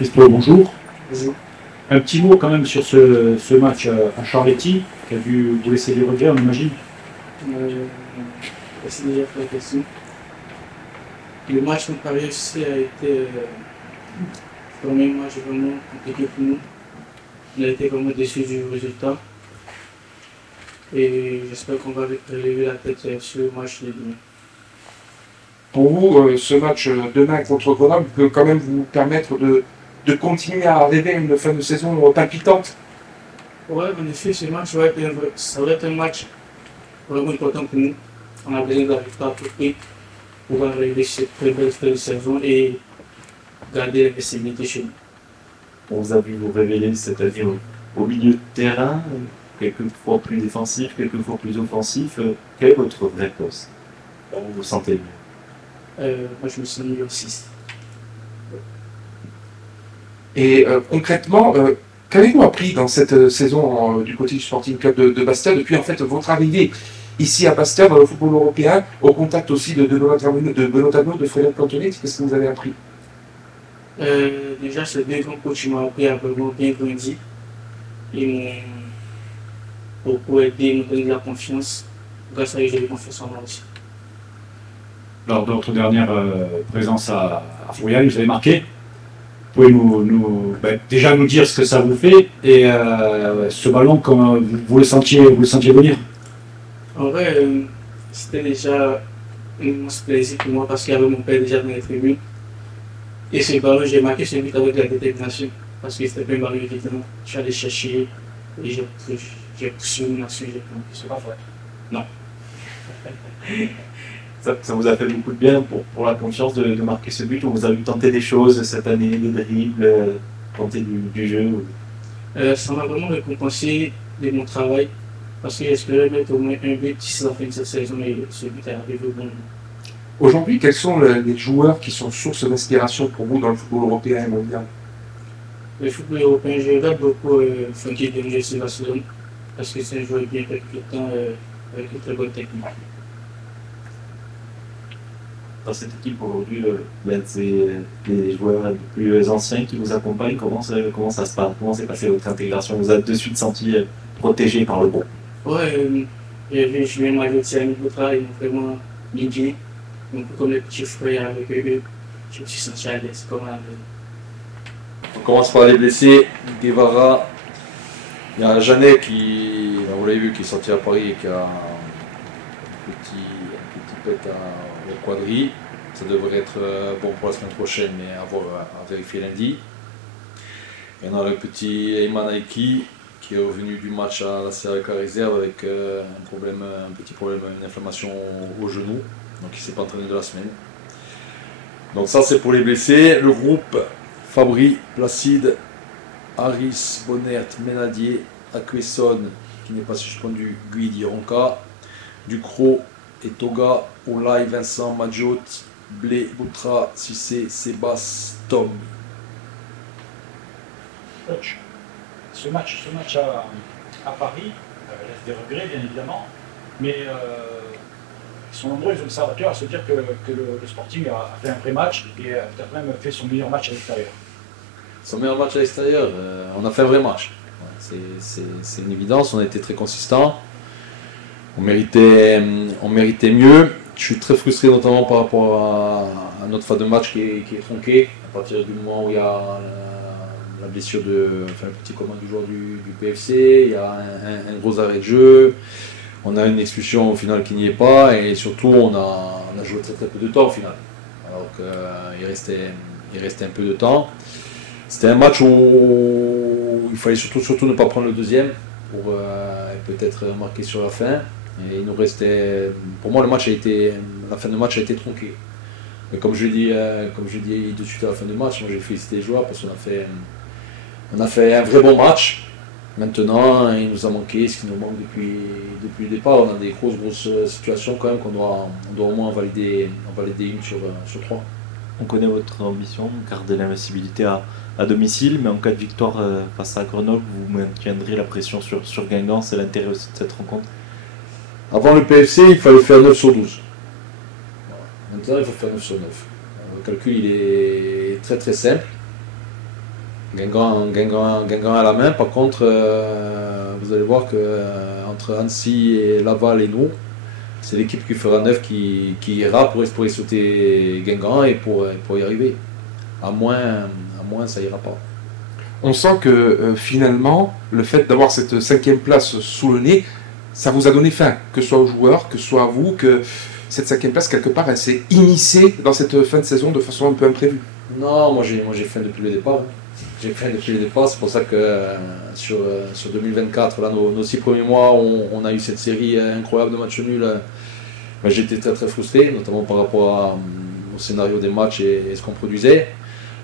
Christo, bonjour. Bonjour. Un petit mot quand même sur ce match à Charletti, qui a dû vous laisser des regrets, on imagine. C'est déjà pour la question. Le match contre Paris FC a été le premier match vraiment compliqué pour nous. On a été vraiment déçus du résultat. Et j'espère qu'on va relever la tête sur le match de demain. Pour vous, ce match demain contre Grenoble peut quand même vous permettre de continuer à rêver une fin de saison palpitante? Ouais, en effet, ce match ça va être un match vraiment important pour nous. On a besoin de la victoire à tout prix pour arriver cette très belle fin de saison et garder la visibilité chez nous. On vous a vu vous révéler, c'est-à-dire au milieu de terrain, quelquefois plus défensif, quelquefois plus offensif. Quel est votre vrai poste? Là où vous vous sentez mieux? Moi, je me suis mis au 6. Et concrètement, qu'avez-vous appris dans cette saison du côté du Sporting Club de Bastia depuis en fait votre arrivée ici à Bastia dans le football européen, au contact aussi de Benoît Tableau, de Frédéric Cantonnet? Qu'est-ce que vous avez appris? Déjà, ces deux grands coachs qui m'ont appris à vraiment bien grandir. Ils m'ont beaucoup aidé, ils m'ont donné de la confiance. Grâce à eux, j'ai eu confiance en moi aussi. Lors de votre dernière présence à Fourial, vous avez marqué. Vous pouvez déjà nous dire ce que ça vous fait et ce ballon, comment vous le sentiez venir? En vrai, c'était déjà un immense plaisir pour moi parce qu'il y avait mon père déjà dans les tribunes. Et ce ballon, j'ai marqué ce but avec la détermination parce que c'était pas un ballon évident. Je suis allé chercher et j'ai poussé une action et j'ai planté. C'est pas vrai. Non. Ça vous a fait beaucoup de bien pour la confiance de marquer ce but, ou vous avez tenté des choses cette année, des dribbles, tenter du jeu? Ça m'a vraiment récompensé de mon travail parce que j'espérais mettre au moins un but d'ici la fin de cette saison et ce but est arrivé au bon moment. Aujourd'hui, quels sont les joueurs qui sont source d'inspiration pour vous dans le football européen et mondial? Le football européen, je regarde beaucoup Frankie de l'Université de Barcelone parce que c'est un joueur bien percutant avec une très bonne technique. Dans cette équipe aujourd'hui, c'est des joueurs plus anciens qui vous accompagnent. Comment ça se passe? Comment s'est passée votre intégration? Vous êtes de suite senti protégé par le groupe? Ouais, j'ai vu Julien Majotti à Nicotra, ils m'ont vraiment guidé. Un peu comme les petits frères avec eux, je me suis senti à l'aise comme à la maison. On commence par les blessés. Guevara, il y a Janet qui, vous l'avez vu, qui est sorti à Paris et qui a un petit pet au quadri. Ça devrait être bon pour la semaine prochaine, mais à vérifier lundi. Et on a le petit Ayman Aiki qui est revenu du match à la série avec la réserve avec un petit problème, une inflammation au genou. Donc il ne s'est pas entraîné de la semaine. Donc ça c'est pour les blessés. Le groupe: Fabry, Placide, Harris, Bonnert, Ménadier, Aquesson qui n'est pas suspendu, Guidi, Ronca, Ducrot et Toga, Olay, Vincent, Madjot, Blé, Boutra, Cissé, Sébas, Tom. Coach, ce match à Paris laisse des regrets, bien évidemment, mais ils sont nombreux les observateurs à se dire que le Sporting a fait un vrai match et a peut-être même fait son meilleur match à l'extérieur. Son meilleur match à l'extérieur, on a fait un vrai match. C'est une évidence, on a été très consistant. On méritait mieux. Je suis très frustré notamment par rapport à notre fin de match qui est tronquée. À partir du moment où il y a la blessure le petit commun du joueur du PFC, il y a un gros arrêt de jeu. On a une expulsion au final qui n'y est pas et surtout on a joué très peu de temps au final. Alors qu'il restait un peu de temps. C'était un match où il fallait surtout ne pas prendre le deuxième pour peut-être marquer sur la fin. Et il nous restait, pour moi la fin de match a été tronquée. Mais comme je dis de suite à la fin du match, moi j'ai félicité les joueurs parce qu'on a fait un vrai bon match. Maintenant, il nous a manqué ce qui nous manque depuis le départ. On a des grosses situations quand même qu'on doit au moins valider une sur trois. On connaît votre ambition, garder l'invincibilité à domicile, mais en cas de victoire face à Grenoble, vous maintiendrez la pression sur Guingamp. C'est l'intérêt aussi de cette rencontre. Avant le PFC, il fallait faire 9 sur 12. Voilà. Maintenant, il faut faire 9 sur 9. Le calcul il est très simple. Guingamp à la main. Par contre, vous allez voir que entre Annecy et Laval et nous, c'est l'équipe qui fera 9 qui ira pour espérer sauter Guingamp et pour y arriver. À moins, ça ira pas. On sent que finalement, le fait d'avoir cette 5e place sous le nez, ça vous a donné faim, que ce soit aux joueurs, que ce soit à vous, que cette 5e place, quelque part, elle s'est initiée dans cette fin de saison de façon un peu imprévue. Non, moi j'ai faim depuis le départ. J'ai faim depuis le départ, c'est pour ça que sur 2024, là, nos 6 premiers mois, on a eu cette série incroyable de matchs nuls. J'étais très très frustré, notamment par rapport au scénario des matchs et ce qu'on produisait.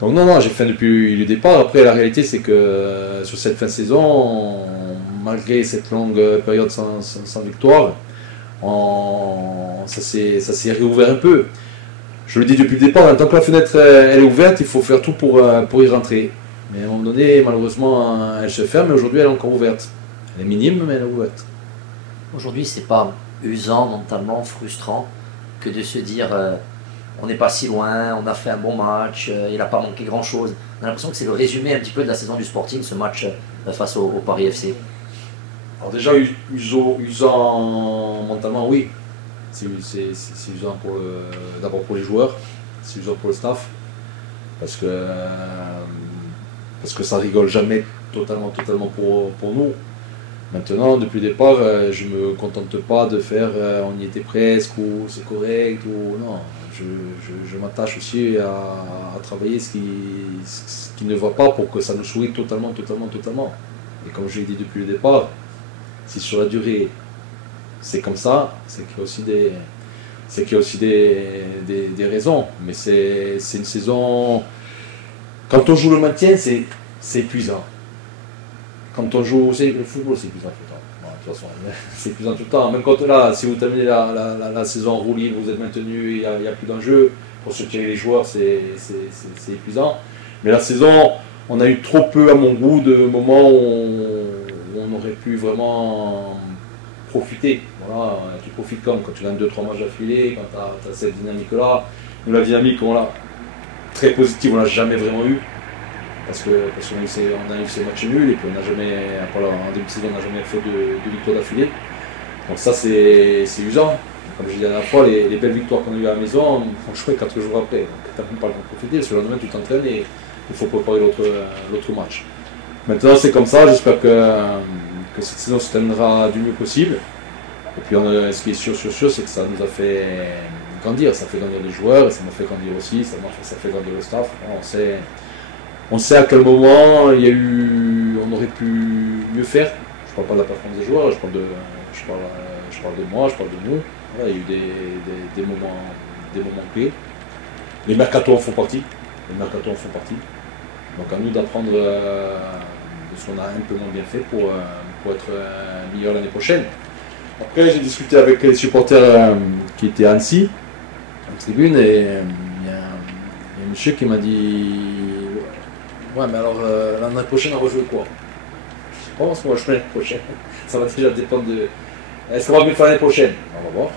Donc non, j'ai faim depuis le départ. Après, la réalité, c'est que sur cette fin de saison, malgré cette longue période sans victoire, ça s'est réouvert un peu. Je le dis depuis le départ, tant que la fenêtre elle est ouverte, il faut faire tout pour y rentrer. Mais à un moment donné, malheureusement, elle se ferme, mais aujourd'hui, elle est encore ouverte. Elle est minime, mais elle est ouverte. Aujourd'hui, c'est pas usant mentalement, frustrant, que de se dire on n'est pas si loin, on a fait un bon match, il n'a pas manqué grand-chose. On a l'impression que c'est le résumé un petit peu de la saison du Sporting, ce match face au Paris FC. Alors déjà, usant mentalement, oui. C'est usant d'abord pour les joueurs, c'est usant pour le staff, parce que ça rigole jamais totalement pour nous. Maintenant, depuis le départ, je ne me contente pas de faire on y était presque ou c'est correct ou non. Je m'attache aussi à travailler ce qui ne va pas pour que ça nous sourie totalement. Et comme je l'ai dit depuis le départ, si sur la durée c'est comme ça, c'est qu'il y a aussi des raisons. Mais c'est une saison. Quand on joue le maintien, c'est épuisant. Quand on joue le football, c'est épuisant tout le temps. Bon, de toute façon, c'est épuisant tout le temps. Même quand là, si vous terminez la saison en roue libre, vous êtes maintenu, il n'y a plus d'enjeu. Pour se tirer les joueurs, c'est épuisant. Mais la saison, on a eu trop peu, à mon goût, de moments où on aurait pu vraiment profiter. Voilà, tu profites quand tu gagnes 2-3 matchs d'affilée, quand tu as cette dynamique-là. Nous, la dynamique, très positive, on l'a jamais vraiment eu. Parce qu'on a eu ces matchs nuls et puis on n'a jamais, en début de saison, on n'a jamais fait de victoire d'affilée. Donc ça, c'est usant. Comme je disais la dernière fois, les belles victoires qu'on a eues à la maison, on jouait 4 jours après. Donc tu n'as même pas le temps de profiter. Le lendemain, tu t'entraînes et il faut préparer l'autre match. Maintenant, c'est comme ça. J'espère que cette saison se terminera du mieux possible. Et puis, ce qui est sûr, c'est que ça nous a fait grandir. Ça fait grandir les joueurs et ça m'a fait grandir aussi. Ça fait grandir le staff. On sait à quel moment on aurait pu mieux faire. Je ne parle pas de la performance des joueurs, je parle de moi, je parle de nous. Voilà, il y a eu des moments clés. Les mercatos en font partie. Donc à nous d'apprendre de ce qu'on a un peu moins bien fait pour être meilleur l'année prochaine. Après, j'ai discuté avec les supporters qui étaient à Annecy, en tribune, et il y a un monsieur qui m'a dit ouais, mais alors l'année prochaine, on va jouer quoi? Je sais pas ce qu'on va jouer l'année prochaine. Ça va déjà dépendre de. Est-ce qu'on va mieux faire l'année prochaine? On va voir.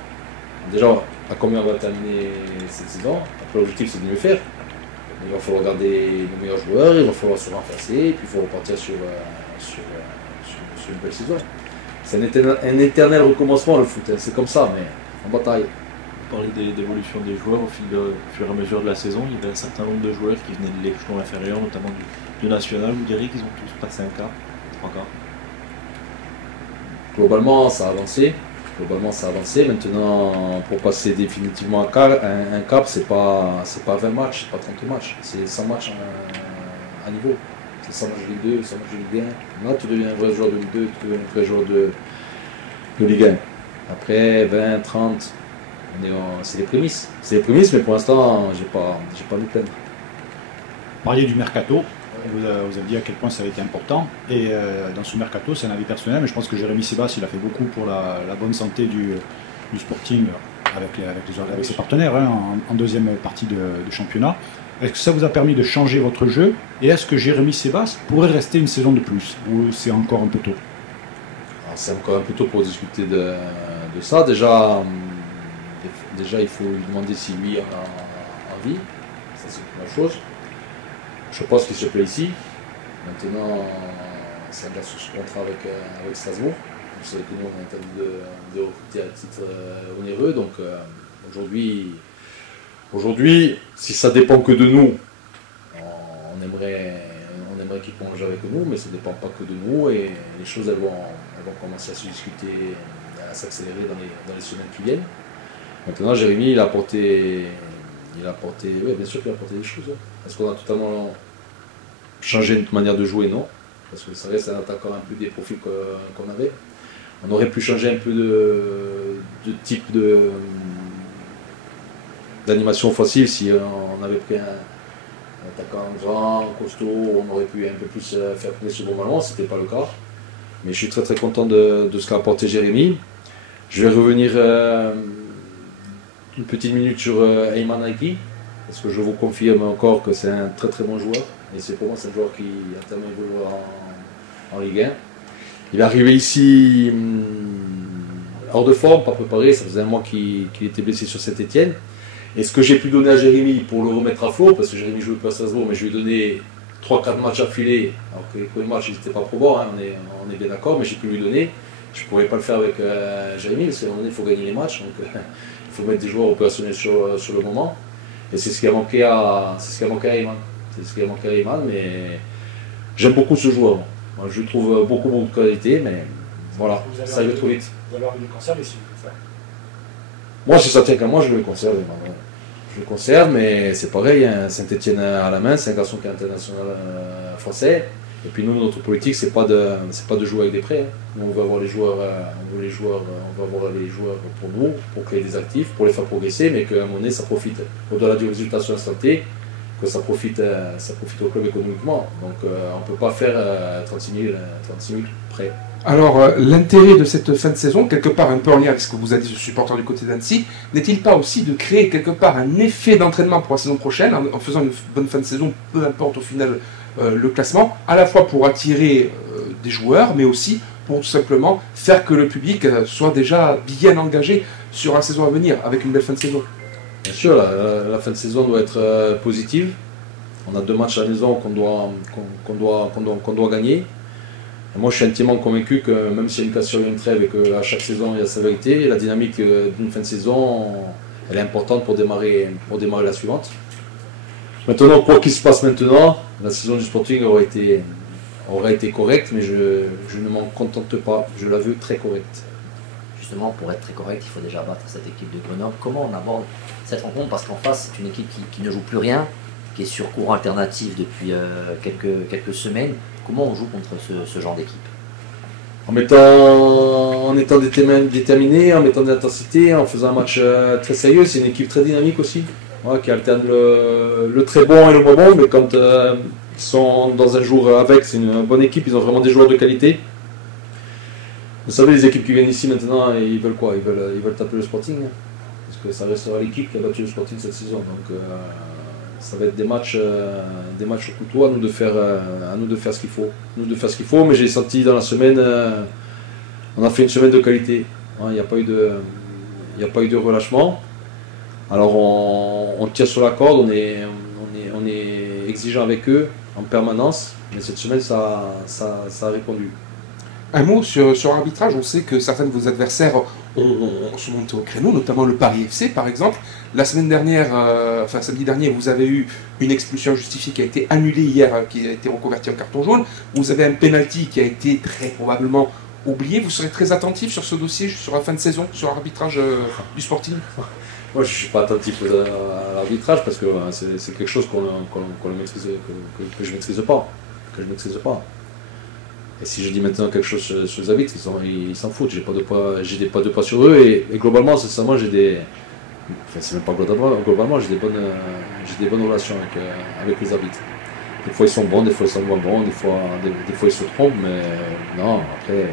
Déjà, à combien on va terminer cette saison? Après, l'objectif, c'est de mieux faire. Il va falloir garder nos meilleurs joueurs, il va falloir se renforcer, et puis il faut repartir sur une belle saison. C'est un éternel recommencement, le foot. C'est comme ça, mais en bataille. Vous parlez d'évolution des joueurs au fur et à mesure de la saison. Il y avait un certain nombre de joueurs qui venaient de l'échelon inférieur, notamment du national. Vous diriez qu'ils ont tous passé un cap, 3 quarts. Globalement, ça a avancé. Maintenant, pour passer définitivement un cap, c'est pas 20 matchs, c'est pas 30 matchs. C'est 100 matchs à niveau. C'est 100 matchs de Ligue 2, 100 matchs de Ligue 1. Là, tu deviens un vrai joueur de Ligue 2, tu deviens un vrai joueur de Ligue 1. Après, 20, 30, c'est les prémices. C'est les prémices, mais pour l'instant, j'ai pas de plaindre. Vous parliez du mercato. Vous avez dit à quel point ça a été important. Et dans ce mercato, c'est un avis personnel, mais je pense que Jérémy Sebas, il a fait beaucoup pour la bonne santé du Sporting avec ses partenaires en deuxième partie de championnat. Est-ce que ça vous a permis de changer votre jeu? Et est-ce que Jérémy Sebas pourrait rester une saison de plus? Ou c'est encore un peu tôt? C'est encore un peu tôt pour discuter de ça. Déjà, il faut lui demander si lui en a envie. Ça, c'est une première chose. Je pense qu'il se plaît ici. Maintenant, c'est un gars sous contrat avec Strasbourg. Vous savez que nous, on est en train de recruter à titre onéreux. Donc aujourd'hui, si ça dépend que de nous, on aimerait qu'il prolonge avec nous, mais ça ne dépend pas que de nous. Et les choses elles vont commencer à se discuter, à s'accélérer dans les semaines qui viennent. Maintenant, Jérémy, il a apporté, oui, bien sûr qu'il a apporté des choses. Est-ce qu'on a totalement changé notre manière de jouer? Non. Parce que ça reste un attaquant un peu des profils qu'on avait. On aurait pu changer un peu de type d'animation offensive si on avait pris un attaquant grand, costaud, on aurait pu un peu plus faire pression au ballon, ce n'était pas le cas. Mais je suis très très content de ce qu'a apporté Jérémy. Je vais revenir une petite minute sur Ayman Aiki, parce que je vous confirme encore que c'est un très très bon joueur. Et c'est pour moi c'est un joueur qui a tellement évolué en Ligue 1. Il est arrivé ici hors de forme, pas préparé, ça faisait un mois qu'il était blessé sur Saint-Etienne. Et ce que j'ai pu donner à Jérémy pour le remettre à flot, parce que Jérémy jouait pas à Strasbourg, mais je lui ai donné 3-4 matchs affilés, alors que les premiers matchs ils n'étaient pas probants, hein, on est bien d'accord, mais j'ai pu lui donner. Je ne pourrais pas le faire avec Jérémy, parce qu'à un moment donné il faut gagner les matchs, donc il faut mettre des joueurs opérationnels sur le moment. Et c'est ce qui a manqué à Ayman. C'est ce qui a manqué à Ayman, mais j'aime beaucoup ce joueur. Moi, je trouve beaucoup de qualité, mais voilà, ça arrive trop vite. Vous allez le conserver si vous le faites. Moi, si ça tient qu'à moi, je le conserve. Je le conserve, mais c'est pareil, hein, Saint-Etienne à la main, c'est un garçon qui est international français. Et puis nous, notre politique, c'est pas de jouer avec des prêts. Hein. Nous, on veut avoir les joueurs, on veut avoir les joueurs pour nous, pour créer des actifs, pour les faire progresser, mais qu'à un moment donné, ça profite. Au-delà du résultat sur l'instant T, que ça profite au club économiquement. Donc on ne peut pas faire 36 000 prêts. Alors, l'intérêt de cette fin de saison, quelque part un peu en lien avec ce que vous a dit ce supporter du côté d'Annecy, n'est-il pas aussi de créer quelque part un effet d'entraînement pour la saison prochaine, en faisant une bonne fin de saison, peu importe au final le classement, à la fois pour attirer des joueurs, mais aussi pour tout simplement faire que le public soit déjà bien engagé sur la saison à venir, avec une belle fin de saison? Bien sûr, la fin de saison doit être positive. On a 2 matchs à la maison qu'on doit gagner. Et moi, je suis intimement convaincu que même s'il y a une cassure et une trêve et qu'à chaque saison, il y a sa vérité, la dynamique d'une fin de saison, elle est importante pour démarrer la suivante. Maintenant, quoi qu'il se passe maintenant, la saison du Sporting aura été correcte, mais je ne m'en contente pas. Je la veux très correcte. Justement, pour être très correct, il faut déjà battre cette équipe de Grenoble. Comment on aborde cette rencontre? Parce qu'en face, c'est une équipe qui ne joue plus rien, qui est sur courant alternatif depuis quelques semaines. Comment on joue contre ce genre d'équipe? En étant déterminé, en mettant de l'intensité, en faisant un match très sérieux. C'est une équipe très dynamique aussi, qui alterne le très bon et le moins bon, mais quand ils sont dans un jour avec, c'est une bonne équipe, ils ont vraiment des joueurs de qualité. Vous savez, les équipes qui viennent ici maintenant, ils veulent quoi? Ils veulent taper le Sporting, hein, parce que ça restera l'équipe qui a battu le Sporting cette saison. Donc ça va être des matchs au couteau, à nous de faire ce qu'il faut. Mais j'ai senti dans la semaine, on a fait une semaine de qualité. Il n'y a pas eu de relâchement. Alors on tire sur la corde, on est exigeant avec eux en permanence. Mais cette semaine, ça a répondu. Un mot sur l'arbitrage. On sait que certains de vos adversaires ont se monté au créneau, notamment le Paris FC par exemple. La semaine dernière, samedi dernier, vous avez eu une expulsion injustifiée qui a été annulée hier, qui a été reconvertie en carton jaune. Vous avez un penalty qui a été très probablement oublié. Vous serez très attentif sur ce dossier, sur la fin de saison, sur l'arbitrage du Sporting? Moi, je ne suis pas attentif à l'arbitrage parce que c'est quelque chose qu'on maîtrise, que je ne maîtrise pas. Et si je dis maintenant quelque chose sur les arbitres, ils s'en foutent. J'ai pas de pas sur eux et globalement, sincèrement, c'est même pas globalement, j'ai des bonnes relations avec les arbitres. Des fois ils sont bons, des fois ils sont moins bons, des fois ils se trompent, mais non, après,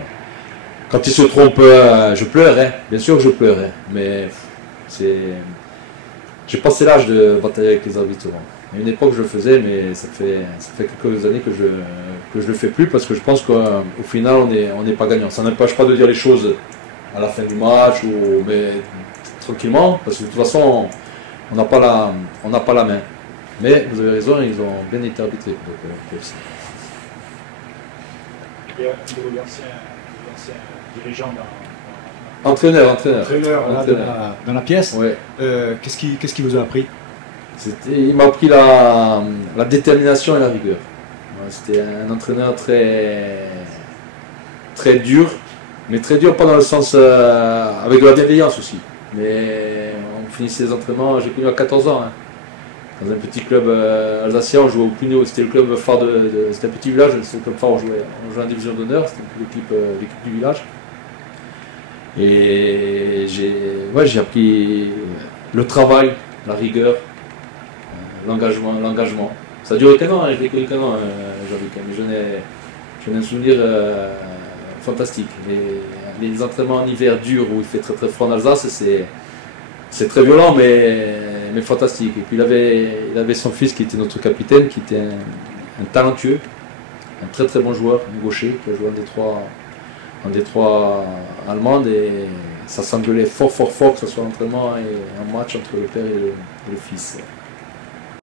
quand ils se trompent, je pleurerai, bien sûr que je pleurerai, mais j'ai passé l'âge de batailler avec les arbitres. À une époque je le faisais, mais ça fait quelques années que je le fais plus parce que je pense qu'au final on n'est pas gagnant. Ça n'empêche pas de dire les choses à la fin du match, mais tranquillement, parce que de toute façon on n'a pas la main. Mais vous avez raison, ils ont bien été arbitrés. et l'ancien dirigeant Entraîneur. dans la pièce. Ouais. Qu'est-ce qui vous a appris? Il m'a appris la détermination et la rigueur. C'était un entraîneur très dur, mais très dur pas dans le sens avec de la bienveillance aussi. Mais on finissait les entraînements, j'ai connu à 14 ans. Hein. Dans un petit club alsacien, on jouait au Cuneo, c'était le club phare c'était un petit village, c'était le club phare, on jouait en division d'honneur, c'était l'équipe du village. Et j'ai appris le travail, la rigueur, l'engagement. Ça a duré qu'un an, je l'ai connu qu'un an, Jean-Luc, mais j'en ai un souvenir fantastique. Les entraînements en hiver durs où il fait très très froid en Alsace, c'est très violent mais fantastique. Et puis il avait son fils qui était notre capitaine, qui était un talentueux, un très très bon joueur, un gaucher, qui a joué en Détroit allemande, et ça s'engueulait fort que ce soit l'entraînement et un match entre le père et le fils.